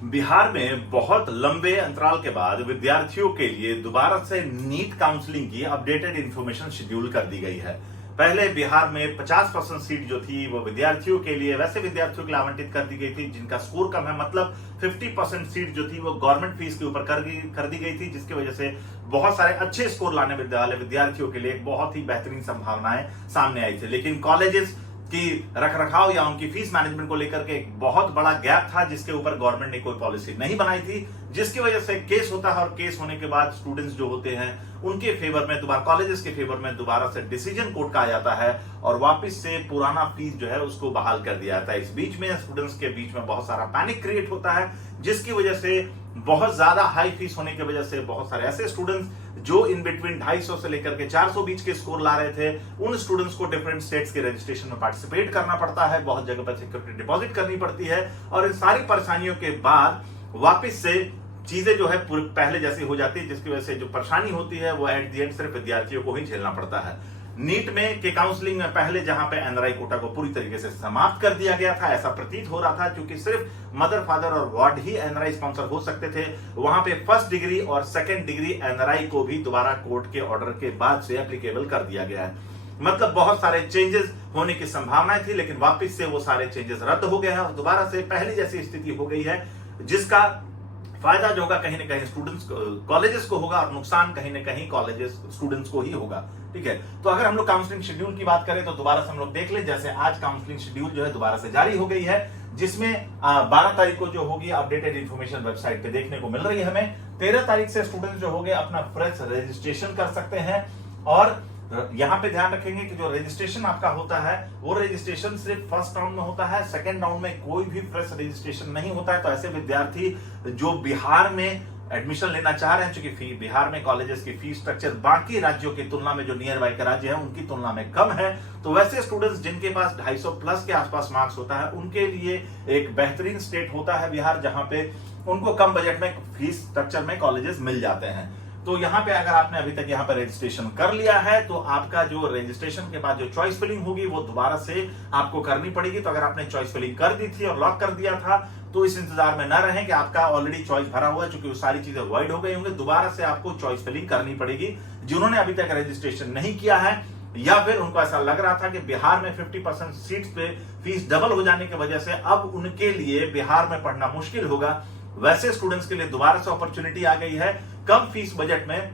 बिहार में बहुत लंबे अंतराल के बाद विद्यार्थियों के लिए दोबारा से नीट काउंसलिंग की अपडेटेड इंफॉर्मेशन शेड्यूल कर दी गई है। पहले बिहार में 50% सीट जो थी वो विद्यार्थियों के लिए, वैसे विद्यार्थियों के लिए आवंटित कर दी गई थी जिनका स्कोर कम है, मतलब 50% सीट जो थी वो गवर्नमेंट फीस के ऊपर कर दी गई थी, जिसकी वजह से बहुत सारे अच्छे स्कोर लाने वाले विद्यार्थियों के लिए एक बहुत ही बेहतरीन संभावनाएं सामने आई थी। लेकिन कॉलेजेस की रखरखाव या उनकी फीस मैनेजमेंट को लेकर के एक बहुत बड़ा गैप था, जिसके ऊपर गवर्नमेंट ने कोई पॉलिसी नहीं बनाई थी, जिसकी वजह से केस होता है और केस होने के बाद स्टूडेंट्स जो होते हैं उनके फेवर में दोबारा, कॉलेजेस के फेवर में दोबारा से डिसीजन कोर्ट का आ जाता है और वापस से पुराना फीस जो है उसको बहाल कर दिया जाता है। इस बीच में स्टूडेंट्स के बीच में बहुत सारा पैनिक क्रिएट होता है, जिसकी वजह से बहुत ज्यादा हाई फीस होने की वजह से बहुत सारे ऐसे स्टूडेंट्स जो इन बिटवीन 250 से लेकर के 400 बीच के स्कोर ला रहे थे, उन स्टूडेंट्स को डिफरेंट स्टेट्स के रजिस्ट्रेशन में पार्टिसिपेट करना पड़ता है, बहुत जगह पर सिक्योरिटी डिपॉजिट करनी पड़ती है और इन सारी परेशानियों के बाद वापस से चीजें जो है पहले जैसी हो जाती है, जिसकी वजह से जो परेशानी होती है वो एट दी एंड सिर्फ विद्यार्थियों को ही झेलना पड़ता है। नीट में के काउंसलिंग में पहले जहां पे एनआरआई कोटा को पूरी तरीके से समाप्त कर दिया गया था, ऐसा प्रतीत हो रहा था, क्योंकि सिर्फ मदर, फादर और वार्ड ही एनआरआई स्पॉन्सर हो सकते थे। वहां पे फर्स्ट डिग्री और सेकंड डिग्री एनआरआई को भी दोबारा कोर्ट के ऑर्डर के बाद से एप्लीकेबल कर दिया गया है। मतलब बहुत सारे चेंजेस होने की संभावनाएं थी, लेकिन वापस से वो सारे चेंजेस रद्द हो गए हैं और दोबारा से पहली जैसी स्थिति हो गई है, जिसका फायदा जो होगा कहीं ना कहीं स्टूडेंट्स कॉलेजेस को होगा और नुकसान कहीं ना कहीं कॉलेजेस स्टूडेंट्स को ही होगा। ठीक है, तो अगर हम लोग काउंसलिंग शेड्यूल की बात करें तो दोबारा से हम लोग देख लें। जैसे आज काउंसलिंग शेड्यूल जो है दोबारा से जारी हो गई है, जिसमें 12 तारीख को जो होगी अपडेटेड इंफॉर्मेशन वेबसाइट पे देखने को मिल रही है हमें। 13 तारीख से स्टूडेंट्स जो होंगे अपना फ्रेश रजिस्ट्रेशन कर सकते हैं और यहां पे ध्यान रखेंगे कि जो रजिस्ट्रेशन आपका होता है वो रजिस्ट्रेशन सिर्फ फर्स्ट राउंड में होता है, सेकंड राउंड में कोई भी फ्रेश रजिस्ट्रेशन नहीं होता है। तो ऐसे विद्यार्थी जो बिहार में एडमिशन लेना चाह रहे हैं, क्योंकि बिहार में कॉलेजेस की फीस स्ट्रक्चर बाकी राज्यों की तुलना में, जो नियर बाई के राज्य है उनकी तुलना में कम है, तो वैसे स्टूडेंट्स जिनके पास 250 प्लस के आसपास मार्क्स होता है उनके लिए एक बेहतरीन स्टेट होता है बिहार, जहां पे उनको कम बजट में फीस स्ट्रक्चर में कॉलेजेस मिल जाते हैं। तो यहाँ पे अगर आपने अभी तक यहाँ पे रजिस्ट्रेशन कर लिया है तो आपका जो रजिस्ट्रेशन के बाद जो चॉइस फिलिंग होगी वो दोबारा से आपको करनी पड़ेगी। तो अगर आपने चॉइस फिलिंग कर दी थी और लॉक कर दिया था तो इस इंतजार में न रहें कि आपका ऑलरेडी चॉइस भरा हुआ है, क्योंकि वो सारी चीजें वॉइड हो गई होंगी। दोबारा से आपको चॉइस फिलिंग करनी पड़ेगी। जिन्होंने अभी तक रजिस्ट्रेशन नहीं किया है या फिर उनको ऐसा लग रहा था कि बिहार में 50% सीट्स पे फीस डबल हो जाने की वजह से अब उनके लिए बिहार में पढ़ना मुश्किल होगा, वैसे स्टूडेंट्स के लिए दोबारा से अपॉर्चुनिटी आ गई है। कम फीस बजट में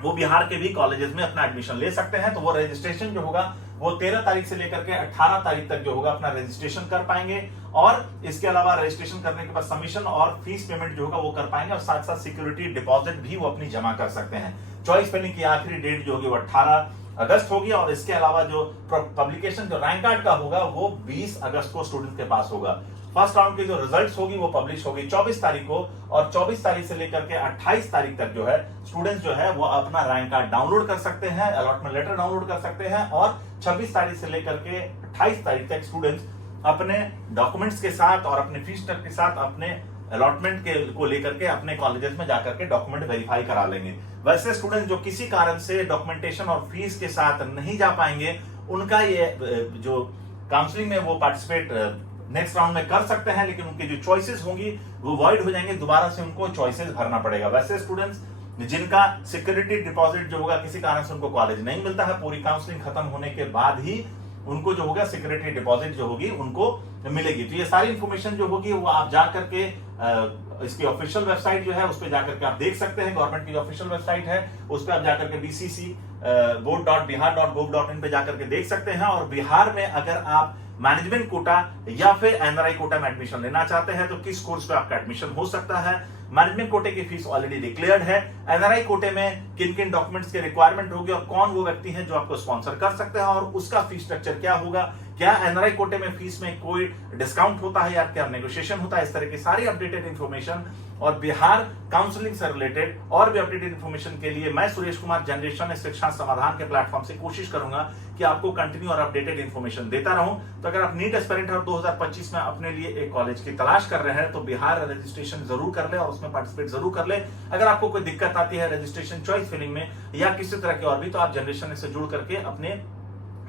वो बिहार के भी कॉलेजेस में अपना एडमिशन ले सकते हैं। तो वो रजिस्ट्रेशन जो होगा वो 13 तारीख से लेकर के 18 तारीख तक जो होगा अपना रजिस्ट्रेशन कर पाएंगे और इसके अलावा रजिस्ट्रेशन करने के बाद सबमिशन और फीस पेमेंट जो होगा वो कर पाएंगे और साथ साथ सिक्योरिटी डिपॉजिट भी वो अपनी जमा कर सकते हैं। चॉइस फिलिंग की आखिरी डेट जो होगी वो 18 अगस्त होगी और इसके अलावा जो पब्लिकेशन जो रैंक कार्ड का होगा वो 20 अगस्त को स्टूडेंट के पास होगा। फर्स्ट राउंड की जो रिजल्ट्स होगी वो पब्लिश होगी 24 तारीख को और 24 तारीख से लेकर के 28 तारीख तक जो है स्टूडेंट्स जो है वो अपना रैंक कार्ड डाउनलोड कर सकते हैं, अलॉटमेंट लेटर डाउनलोड कर सकते हैं और 26 तारीख से लेकर के 28 तारीख तक स्टूडेंट्स अपने डॉक्यूमेंट्स के साथ और अपने फीस स्ट्रक्चर के साथ अपने अलॉटमेंट के को लेकर के अपने कॉलेजेस में जाकर के डॉक्यूमेंट वेरीफाई करा लेंगे। वैसे स्टूडेंट जो किसी कारण से डॉक्यूमेंटेशन और फीस के साथ नहीं जा पाएंगे, उनका ये जो काउंसलिंग में वो पार्टिसिपेट नेक्स्ट राउंड में कर सकते हैं, लेकिन उनकी जो चॉइसेस होंगी वो वॉइड हो जाएंगे, दोबारा से उनको चॉइसेस भरना पड़ेगा। वैसे स्टूडेंट्स जिनका सिक्योरिटी डिपॉजिट जो होगा किसी कारण से उनको कॉलेज नहीं मिलता है, पूरी काउंसलिंग खत्म होने के बाद ही उनको जो होगा सिक्योरिटी डिपॉजिट जो होगी उनको मिलेगी। तो ये सारी इंफॉर्मेशन जो होगी वो आप जाकर के इसकी ऑफिशियल वेबसाइट जो है उस पर जाकर के आप देख सकते हैं। गवर्नमेंट की ऑफिशियल वेबसाइट है उस पर आप जाकर के bcc.board.bihar.gov.in पे जाकर के देख सकते हैं। और बिहार में अगर आप मैनेजमेंट कोटा या फिर एनआरआई कोटा में एडमिशन लेना चाहते हैं तो किस कोर्स पे आपका एडमिशन हो सकता है। मैनेजमेंट कोटे की फीस ऑलरेडी डिक्लेयर्ड है। एनआरआई कोटे में किन किन डॉक्यूमेंट्स की रिक्वायरमेंट होगी और कौन वो व्यक्ति है जो आपको स्पॉन्सर कर सकते हैं और उसका फीस स्ट्रक्चर क्या होगा, क्या एनआरआई कोटे में फीस में कोई डिस्काउंट होता है या क्या नेगोशिएशन होता है, इस तरह की सारी अपडेटेड इंफॉर्मेशन और बिहार काउंसलिंग से रिलेटेड और भी अपडेटेड इंफॉर्मेशन के लिए मैं सुरेश कुमार जनरेशन शिक्षा समाधान के प्लेटफॉर्म से कोशिश करूंगा कि आपको कंटिन्यू और अपडेटेड इंफॉर्मेशन देता रहूं। तो अगर आप नीट एस्पिरेंट और 2025 में अपने लिए एक कॉलेज की तलाश कर रहे हैं तो बिहार रजिस्ट्रेशन जरूर कर ले और उसमें पार्टिसिपेट जरूर कर ले। अगर आपको कोई दिक्कत आती है रजिस्ट्रेशन चॉइस फिलिंग में या किसी तरह की और भी, तो आप जनरेशन से जुड़ करके अपने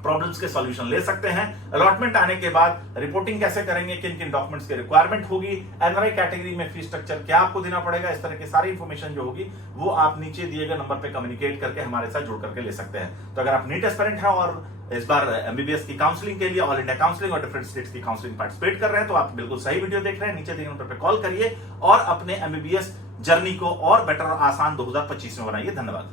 प्रॉब्लम्स के सॉल्यूशन ले सकते हैं। अलॉटमेंट आने के बाद रिपोर्टिंग कैसे करेंगे, किन किन डॉक्यूमेंट्स की रिक्वायरमेंट होगी, एनआरआई कैटेगरी में फीस स्ट्रक्चर क्या आपको देना पड़ेगा, इस तरह की सारी इंफॉर्मेशन जो होगी वो आप नीचे दिए गए नंबर पे कम्युनिकेट करके हमारे साथ जुड़ करके ले सकते हैं। तो अगर आप नीट एस्पिरेंट हैं और इस बार एमबीबीएस की काउंसलिंग के लिए ऑल इंडिया काउंसलिंग और डिफरेंट स्टेट्स की काउंसलिंग पार्टिसिपेट कर रहे हैं, तो आप बिल्कुल सही वीडियो देख रहे हैं। नीचे दिए गए नंबर पे कॉल करिए और अपने एमबीबीएस जर्नी को और बेटर और आसान 2025 में बनाइए। धन्यवाद।